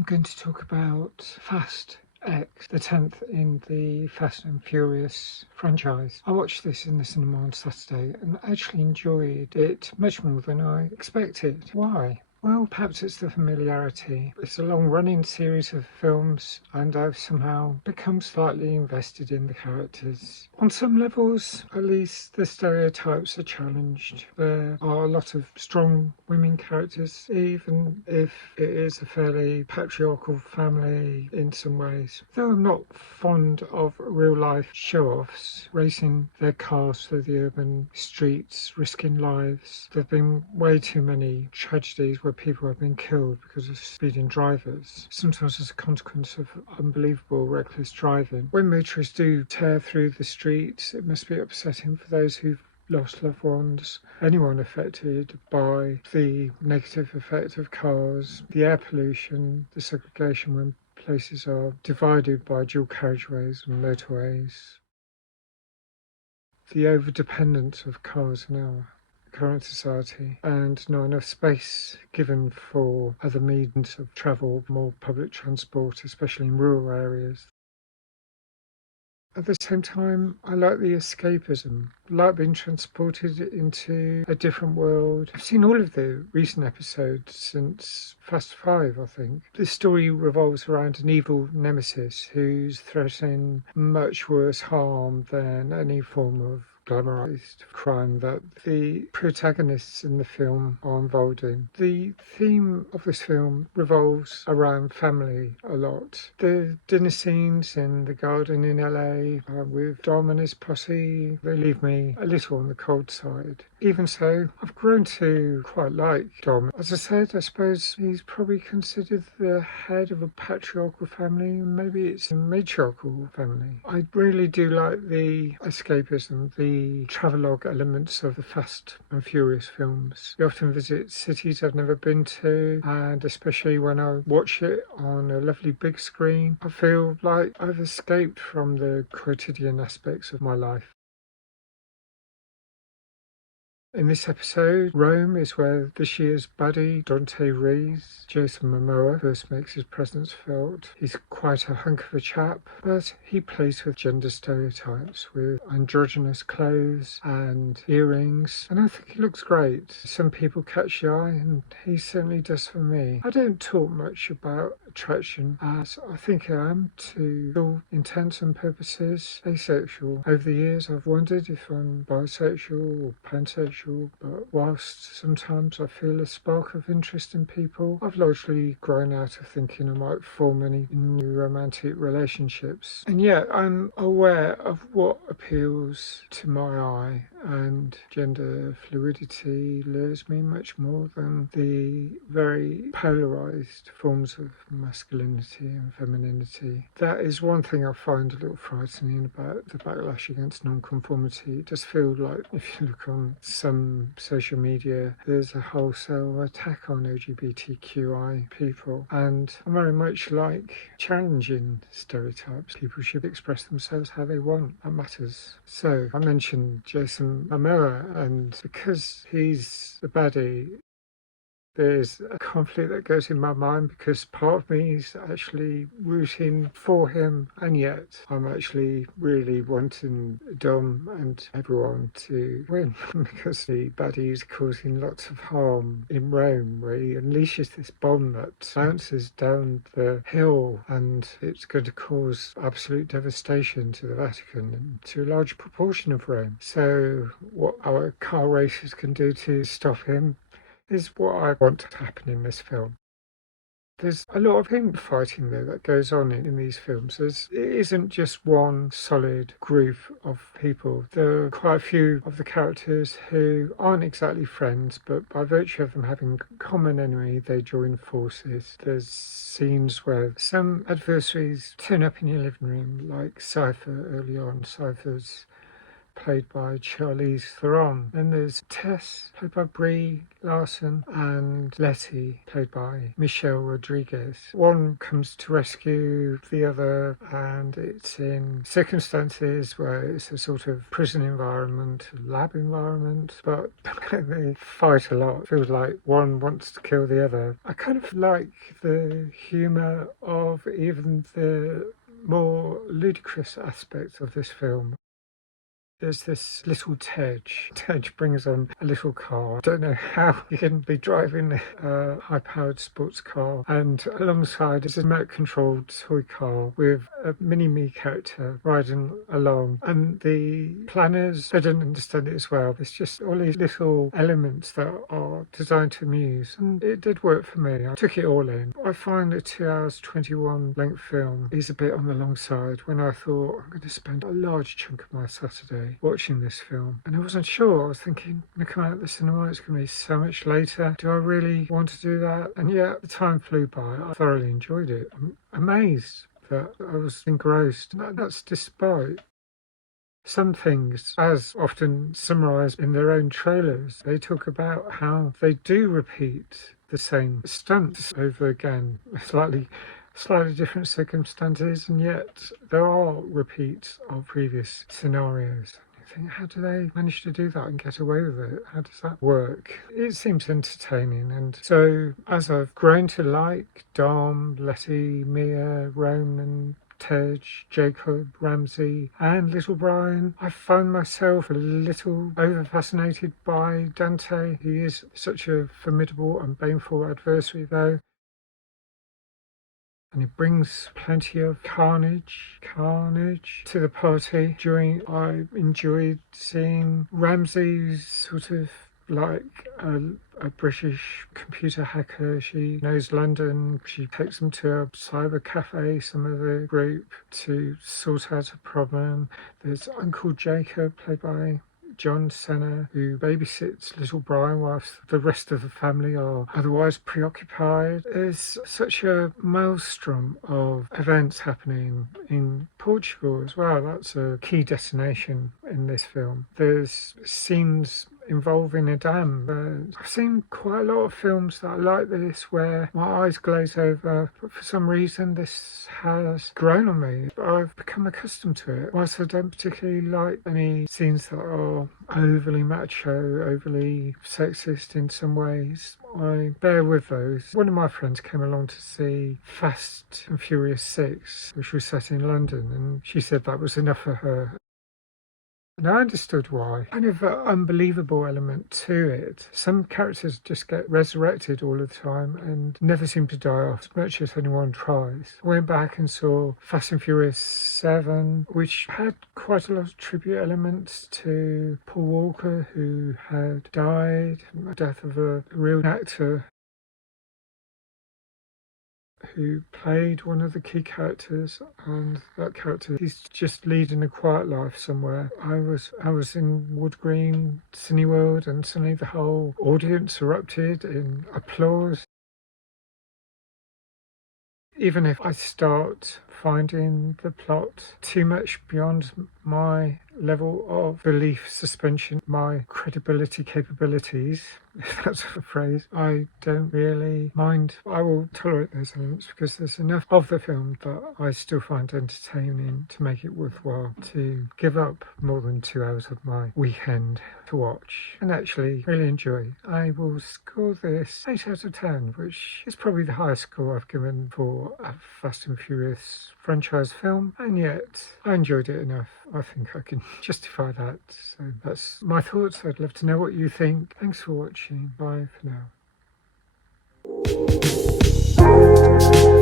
I'm going to talk about Fast X, the 10th in the Fast and Furious franchise. I watched this in the cinema on Saturday and actually enjoyed it much more than I expected. Why? Well, perhaps it's the familiarity. It's a long-running series of films, and I've somehow become slightly invested in the characters. On some levels, at least, the stereotypes are challenged. There are a lot of strong women characters, even if it is a fairly patriarchal family in some ways. Though I'm not fond of real-life show-offs, racing their cars through the urban streets, risking lives. There have been way too many tragedies where people have been killed because of speeding drivers, sometimes as a consequence of unbelievable reckless driving. When motorists do tear through the streets, it must be upsetting for those who've lost loved ones, anyone affected by the negative effect of cars, the air pollution, the segregation when places are divided by dual carriageways and motorways, the over-dependence of cars in our current society, and not enough space given for other means of travel, more public transport, especially in rural areas. At the same time, I like the escapism, I like being transported into a different world. I've seen all of the recent episodes since Fast 5, I think. The story revolves around an evil nemesis who's threatening much worse harm than any form of glamorized crime that the protagonists in the film are involved in. The theme of this film revolves around family a lot. The dinner scenes in the garden in LA with Dom and his posse, they leave me a little on the cold side. Even so, I've grown to quite like Dom. As I said, I suppose he's probably considered the head of a patriarchal family, and maybe it's a matriarchal family. I really do like the escapism, the travelogue elements of the Fast and Furious films. We often visit cities I've never been to, and especially when I watch it on a lovely big screen, I feel like I've escaped from the quotidian aspects of my life. In this episode, Rome is where this year's buddy, Dante Rees, Jason Momoa, first makes his presence felt. He's quite a hunk of a chap, but he plays with gender stereotypes, with androgynous clothes and earrings, and I think he looks great. Some people catch the eye, and he certainly does for me. I don't talk much about attraction, as I think I am, to all intents and purposes, asexual. Over the years, I've wondered if I'm bisexual or pansexual, but whilst sometimes I feel a spark of interest in people, I've largely grown out of thinking I might form any new romantic relationships. And yet I'm aware of what appeals to my eye, and gender fluidity lures me much more than the very polarised forms of masculinity and femininity. That is one thing I find a little frightening about the backlash against non-conformity. It does feel like, if you look on some social media, there's a wholesale attack on LGBTQI people, and I very much like challenging stereotypes. People should express themselves how they want. That matters. So I mentioned Jason Momoa, and because he's the baddie, there's a conflict that goes in my mind, because part of me is actually rooting for him, and yet I'm actually really wanting Dom and everyone to win because the baddie is causing lots of harm in Rome, where he unleashes this bomb that bounces down the hill, and it's going to cause absolute devastation to the Vatican and to a large proportion of Rome. So what our car racers can do to stop him is what I want to happen in this film. There's a lot of infighting there that goes on in these films. It isn't just one solid group of people. There are quite a few of the characters who aren't exactly friends, but by virtue of them having a common enemy, they join forces. There's scenes where some adversaries turn up in your living room, like Cypher early on. Cypher's played by Charlize Theron. Then there's Tess, played by Brie Larson, and Letty, played by Michelle Rodriguez. One comes to rescue the other, and it's in circumstances where it's a sort of prison environment, lab environment, but they fight a lot. It feels like one wants to kill the other. I kind of like the humour of even the more ludicrous aspects of this film. There's this little Tej. Tej brings on a little car. I don't know how you can be driving a high-powered sports car, and alongside is a remote-controlled toy car with a mini-me character riding along. And the planners, they don't understand it as well. There's just all these little elements that are designed to amuse, and it did work for me. I took it all in. I find a 2 hours 21 length film is a bit on the long side when I thought I'm going to spend a large chunk of my Saturday watching this film, and I wasn't sure. I was thinking, when I come out of the cinema, it's going to be so much later. Do I really want to do that? And yet the time flew by. I thoroughly enjoyed it. I'm amazed that I was engrossed. That's despite some things, as often summarised in their own trailers. They talk about how they do repeat the same stunts over again, slightly different circumstances, and yet there are repeats of previous scenarios. I think, how do they manage to do that and get away with it? How does that work? It seems entertaining, and so as I've grown to like Dom, Letty, Mia, Roman, Tej, Jacob, Ramsey, and little Brian, I find myself a little over-fascinated by Dante. He is such a formidable and baneful adversary, though. And he brings plenty of carnage to the party. I enjoyed seeing Ramsey's sort of like a British computer hacker. She knows London. She takes them to a cyber cafe, some of the group, to sort out a problem. There's Uncle Jacob, played by John Cena, who babysits little Brian whilst the rest of the family are otherwise preoccupied. There's such a maelstrom of events happening in Portugal as well. That's a key destination in this film. There's scenes involving a dam. I've seen quite a lot of films that are like this where my eyes glaze over, but for some reason this has grown on me. I've become accustomed to it. Whilst I don't particularly like any scenes that are overly macho, overly sexist in some ways, I bear with those. One of my friends came along to see Fast and Furious 6, which was set in London, and she said that was enough for her. And I understood why. Kind of an unbelievable element to it. Some characters just get resurrected all the time and never seem to die off as much as anyone tries. I went back and saw Fast and Furious 7, which had quite a lot of tribute elements to Paul Walker, who had died, the death of a real actor who played one of the key characters, and that character, he's just leading a quiet life somewhere. I was in Wood Green Cineworld, and suddenly the whole audience erupted in applause. Even if I start finding the plot too much beyond my level of belief suspension, my credibility capabilities, if that's a phrase, I don't really mind. I will tolerate those elements because there's enough of the film that I still find entertaining to make it worthwhile to give up more than 2 hours of my weekend to watch and actually really enjoy. I will score this 8 out of 10, which is probably the highest score I've given for a Fast and Furious franchise film, and yet I enjoyed it enough. I think I can justify that. So that's my thoughts. I'd love to know what you think. Thanks for watching. Bye for now.